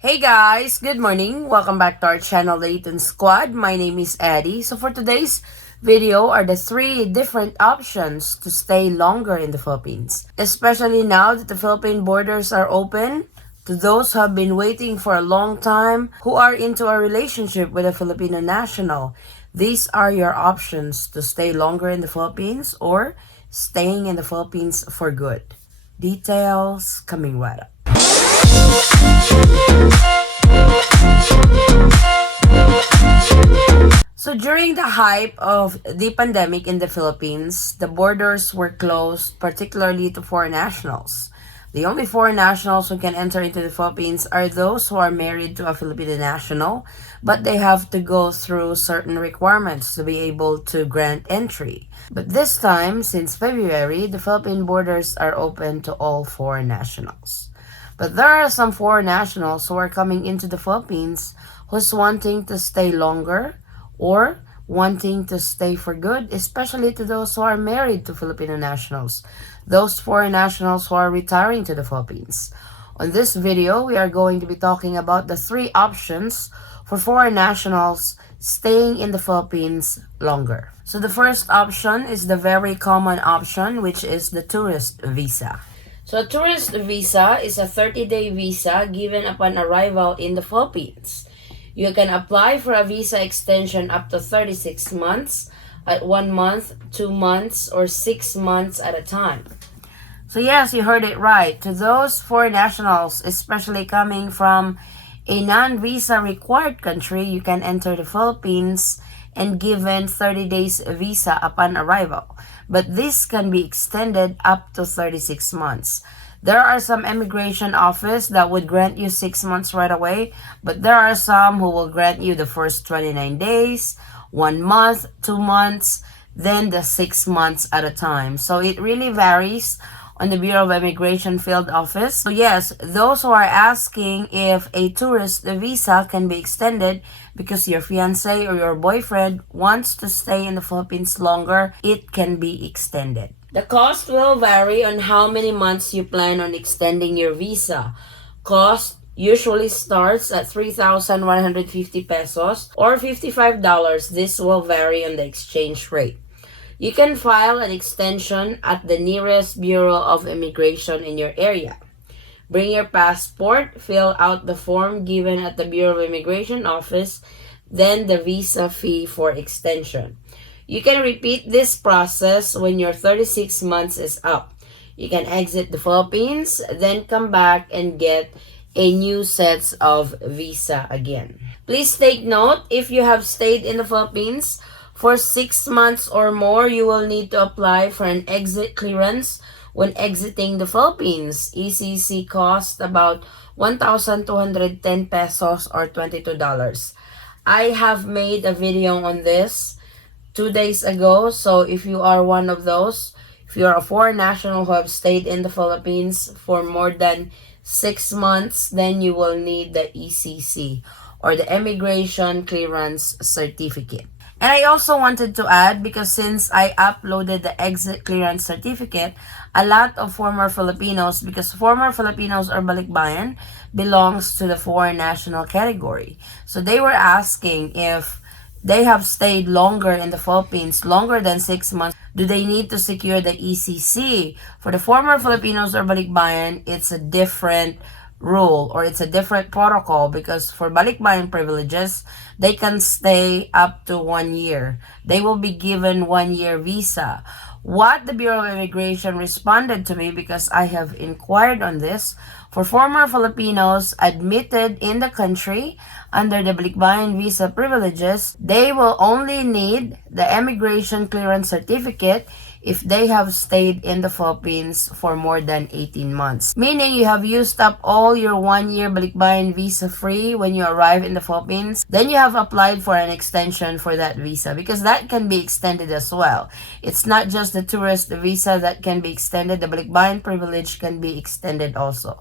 Hey guys, good morning. Welcome back to our channel, the Eaton Squad. My name is Addie. So for today's video are the 3 different options to stay longer in the Philippines. Especially now that the Philippine borders are open, to those who have been waiting for a long time, who are into a relationship with a Filipino national, these are your options to stay longer in the Philippines or staying in the Philippines for good. Details coming right up. So during the hype of the pandemic in the Philippines, the borders were closed, particularly to foreign nationals. The only foreign nationals who can enter into the Philippines are those who are married to a Filipino national, but they have to go through certain requirements to be able to grant entry. But this time, since February, the Philippine borders are open to all foreign nationals. But there are some foreign nationals who are coming into the Philippines who's wanting to stay longer or wanting to stay for good, especially to those who are married to Filipino nationals, those foreign nationals who are retiring to the Philippines. On this video, we are going to be talking about the 3 options for foreign nationals staying in the Philippines longer. So the first option is the very common option, which is the tourist visa. So a tourist visa is a 30-day visa given upon arrival in the Philippines. You can apply for a visa extension up to 36 months, at 1 month, 2 months, or 6 months at a time. So yes, you heard it right. To those foreign nationals, especially coming from a non-visa required country, you can enter the Philippines and given 30 days visa upon arrival. But this can be extended up to 36 months. There are some immigration office that would grant you 6 months right away, but there are some who will grant you the first 29 days, 1 month, 2 months, then the 6 months at a time. So it really varies on the Bureau of Immigration field office. So yes, those who are asking if a tourist visa can be extended because your fiancé or your boyfriend wants to stay in the Philippines longer, it can be extended. The cost will vary on how many months you plan on extending your visa. Cost usually starts at 3,150 pesos or $55. This will vary on the exchange rate. You can file an extension at the nearest Bureau of Immigration in your area. Bring your passport, fill out the form given at the Bureau of Immigration office, then the visa fee for extension. You can repeat this process when your 36 months is up. You can exit the Philippines, then come back and get a new set of visa again. Please take note, if you have stayed in the Philippines for 6 months or more, you will need to apply for an exit clearance when exiting the Philippines. ECC costs about 1,210 pesos or $22. I have made a video on this 2 days ago, so if you are one of those, if you are a foreign national who have stayed in the Philippines for more than 6 months, then you will need the ECC or the Immigration Clearance Certificate. And I also wanted to add, because since I uploaded the exit clearance certificate, a lot of former Filipinos, because former Filipinos or balikbayan, belongs to the foreign national category. So they were asking if they have stayed longer in the Philippines, longer than 6 months, do they need to secure the ECC? For the former Filipinos or balikbayan, it's a different rule or it's a different protocol, because for balikbayan privileges, they can stay up to 1 year. They will be given 1-year visa. What the Bureau of Immigration responded to me, because I have inquired on this, for former Filipinos admitted in the country under the balikbayan visa privileges, they will only need the immigration clearance certificate if they have stayed in the Philippines for more than 18 months. Meaning you have used up all your 1-year balikbayan visa free when you arrive in the Philippines, then you have applied for an extension for that visa, because that can be extended as well. It's not just the tourist visa that can be extended, the balikbayan privilege can be extended also.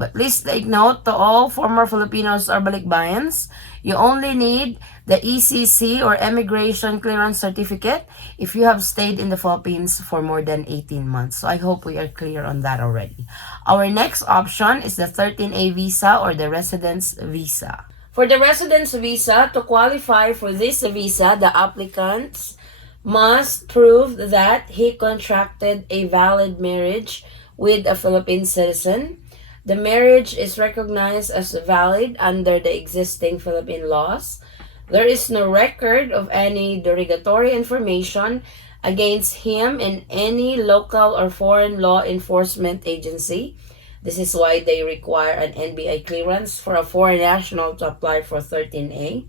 But please take note to all former Filipinos or balikbayans, you only need the ECC or Immigration Clearance Certificate if you have stayed in the Philippines for more than 18 months. So I hope we are clear on that already. Our next option is the 13A visa or the residence visa. For the residence visa, to qualify for this visa, the applicants must prove that he contracted a valid marriage with a Philippine citizen. The marriage is recognized as valid under the existing Philippine laws. There is no record of any derogatory information against him in any local or foreign law enforcement agency. This is why they require an NBI clearance for a foreign national to apply for 13A.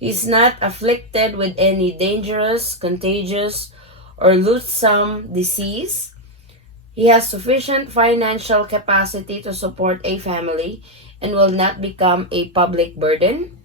He is not afflicted with any dangerous, contagious, or loathsome disease. He has sufficient financial capacity to support a family and will not become a public burden.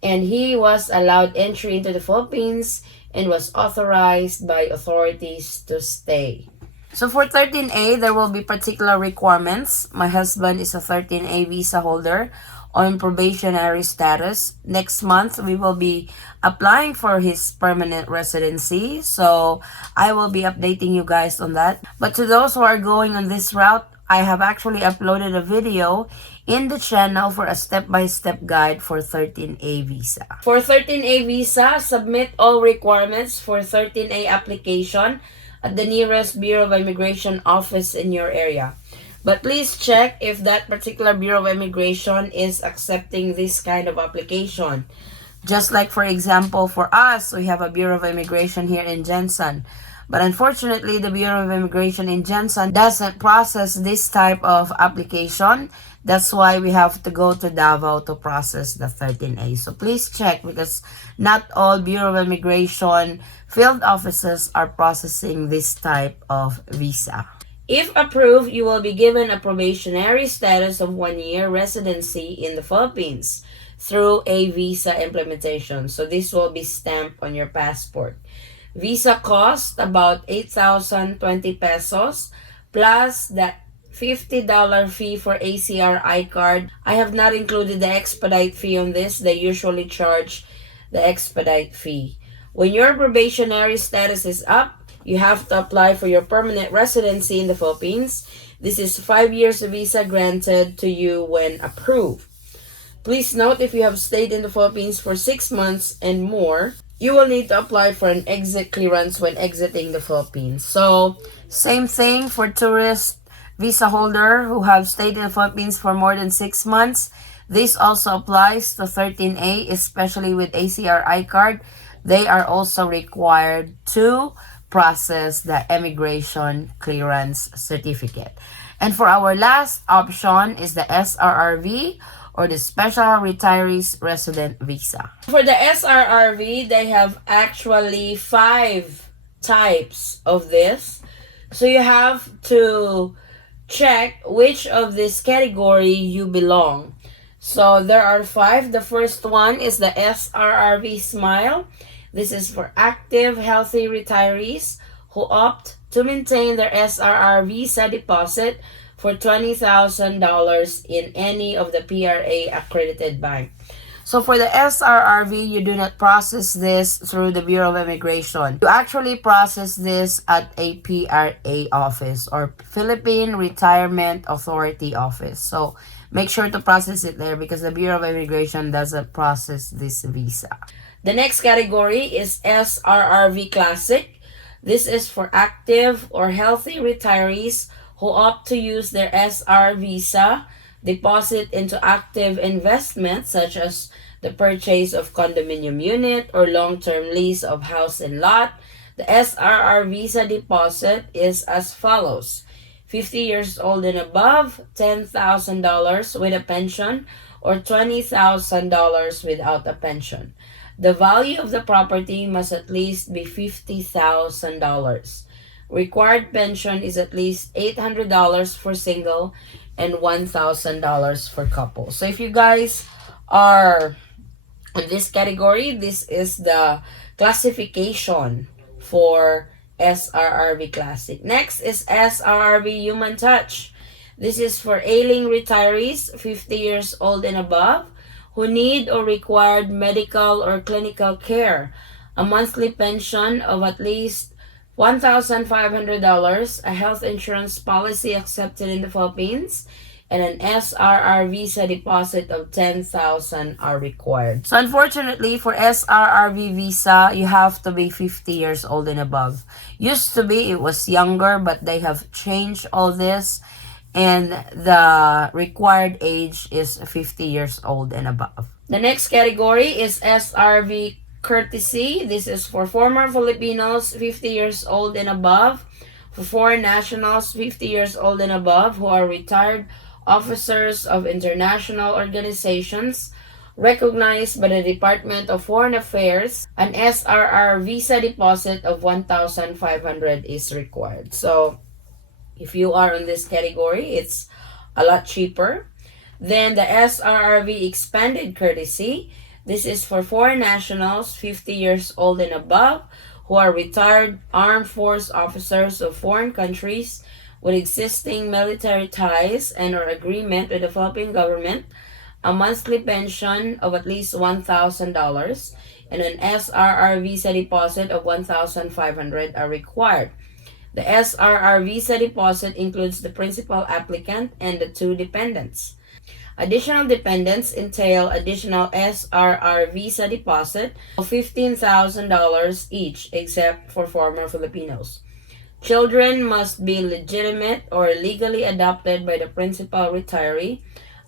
And he was allowed entry into the Philippines and was authorized by authorities to stay. So for 13A, there will be particular requirements. My husband is a 13A visa holder on probationary status. Next month, we will be applying for his permanent residency. So I will be updating you guys on that. But to those who are going on this route, I have actually uploaded a video in the channel for a step-by-step guide for 13A visa. For 13A visa, submit all requirements for 13A application at the nearest Bureau of Immigration office in your area. But please check if that particular Bureau of Immigration is accepting this kind of application. Just like, for example, for us, we have a Bureau of Immigration here in Jensen. But unfortunately, the Bureau of Immigration in Jensen doesn't process this type of application. That's why we have to go to Davao to process the 13A. So please check because not all Bureau of Immigration field offices are processing this type of visa. If approved, you will be given a probationary status of 1 year residency in the Philippines through a visa implementation. So this will be stamped on your passport. Visa cost about 8,020 pesos plus the $50 fee for ACRI card. I have not included the expedite fee on this. They usually charge the expedite fee. When your probationary status is up, you have to apply for your permanent residency in the Philippines. This is 5 years of visa granted to you when approved. Please note, if you have stayed in the Philippines for 6 months and more, you will need to apply for an exit clearance when exiting the Philippines. So, same thing for tourist visa holder who have stayed in the Philippines for more than 6 months. This also applies to 13A, especially with ACRI card. They are also required to process the immigration clearance certificate. And for our last option is the SRRV or the Special Retirees Resident Visa. For the SRRV, they have actually 5 types of this. So you have to check which of this category you belong. So there are 5. The first one is the SRRV Smile. This is for active, healthy retirees who opt to maintain their SRR visa deposit for $20,000 in any of the PRA accredited bank. So for the SRRV, you do not process this through the Bureau of Immigration. You actually process this at a PRA office or Philippine Retirement Authority office. So make sure to process it there because the Bureau of Immigration doesn't process this visa. The next category is SRRV Classic. This is for active or healthy retirees who opt to use their SR visa, deposit into active investments such as the purchase of condominium unit or long-term lease of house and lot. The SRR visa deposit is as follows. 50 years old and above, $10,000 with a pension or $20,000 without a pension. The value of the property must at least be $50,000. Required pension is at least $800 for single and $1,000 for couple. So if you guys are in this category, this is the classification for SRRV Classic. Next is SRRV Human Touch. This is for ailing retirees 50 years old and above who need or required medical or clinical care, a monthly pension of at least $1,500, a health insurance policy accepted in the Philippines, and an SRR visa deposit of 10,000 are required. So unfortunately, for SRRV visa, you have to be 50 years old and above. Used to be it was younger, but they have changed all this, and the required age is 50 years old and above. The next category is SRV courtesy. This is for former Filipinos 50 years old and above, for foreign nationals 50 years old and above who are retired officers of international organizations recognized by the Department of Foreign Affairs. An SRR visa deposit of 1,500 is required. So if you are in this category, it's a lot cheaper. Then the SRRV expanded courtesy. This is for foreign nationals 50 years old and above who are retired armed force officers of foreign countries with existing military ties and or agreement with the Philippine government, a monthly pension of at least $1,000, and an SRR visa deposit of 1,500 are required. The SRR visa deposit includes the principal applicant and the 2 dependents. Additional dependents entail additional SRR visa deposit of $15,000 each, except for former Filipinos. Children must be legitimate or legally adopted by the principal retiree,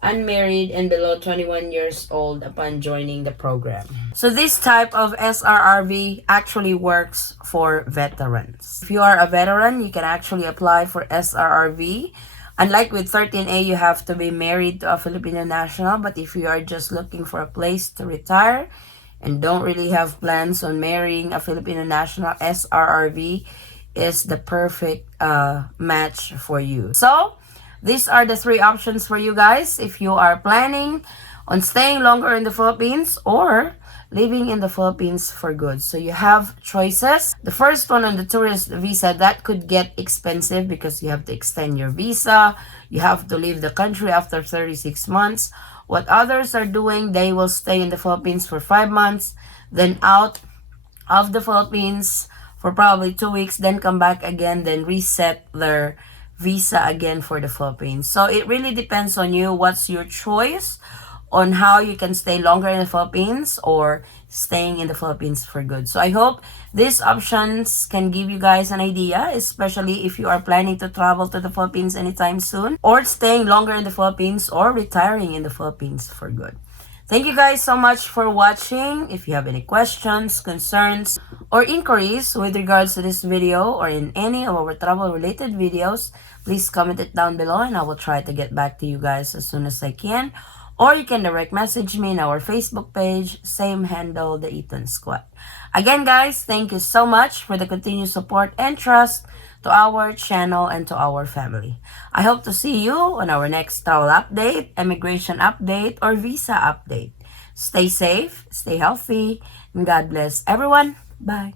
unmarried and below 21 years old upon joining the program. So this type of SRRV actually works for veterans. If you are a veteran, you can actually apply for SRRV. Unlike with 13A, you have to be married to a Filipino national, but if you are just looking for a place to retire and don't really have plans on marrying a Filipino national, SRRV is the perfect match for you. So these are the 3 options for you guys if you are planning on staying longer in the Philippines or living in the Philippines for good. So you have choices. The first one on the tourist visa, that could get expensive because you have to extend your visa. You have to leave the country after 36 months. What others are doing, they will stay in the Philippines for 5 months, then out of the Philippines for probably 2 weeks, then come back again, then reset their visa again for the Philippines. So it really depends on you. What's your choice on how you can stay longer in the Philippines or staying in the Philippines for good? So I hope these options can give you guys an idea, especially if you are planning to travel to the Philippines anytime soon, or staying longer in the Philippines, or retiring in the Philippines for good. Thank you guys so much for watching. If you have any questions, concerns, or inquiries with regards to this video or in any of our travel related videos, please comment it down below and I will try to get back to you guys as soon as I can. Or you can direct message me in our Facebook page, same handle, the Eaton Squad. Again guys, thank you so much for the continued support and trust to our channel and to our family. I hope to see you on our next travel update, immigration update, or visa update. Stay safe, stay healthy, and God bless everyone. Bye.